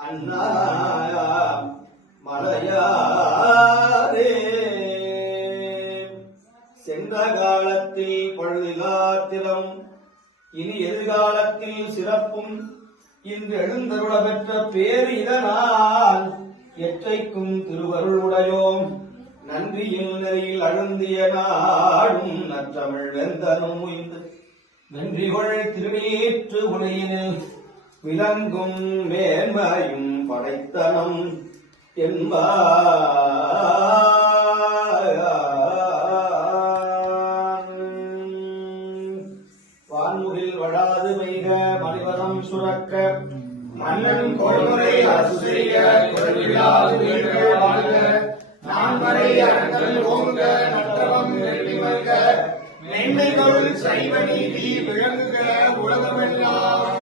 அண்ணா மலையாரே சென்ற காலத்தில் பழுதிலாத்திரம் இனி எதிர்காலத்தில் சிறப்பும் இன்று எழுந்தருள பெற்ற பேர் இதனால் எற்றைக்கும் திருவருள் உடையோம் நன்றியில் நெறியில் அழுந்திய நாடும் நற்றமிழ் வெந்தனும் உய்ந்து வென்றிகொள் திருநீற்று உலகினில் விளங்கும் மேன்மையும் படைத்தனம் வான்முகில் வடாது வைக மணிவரம் சுரக்க மன்னன் கொள்முறை அரசு செய்ய குறைவில்லாது வீழ்க வாழ்க நான்மறை அறங்கள் ஓங்க நற்றவம் வெற்றி மல்க மேன்மைகள் சைவ நீதி விளங்குக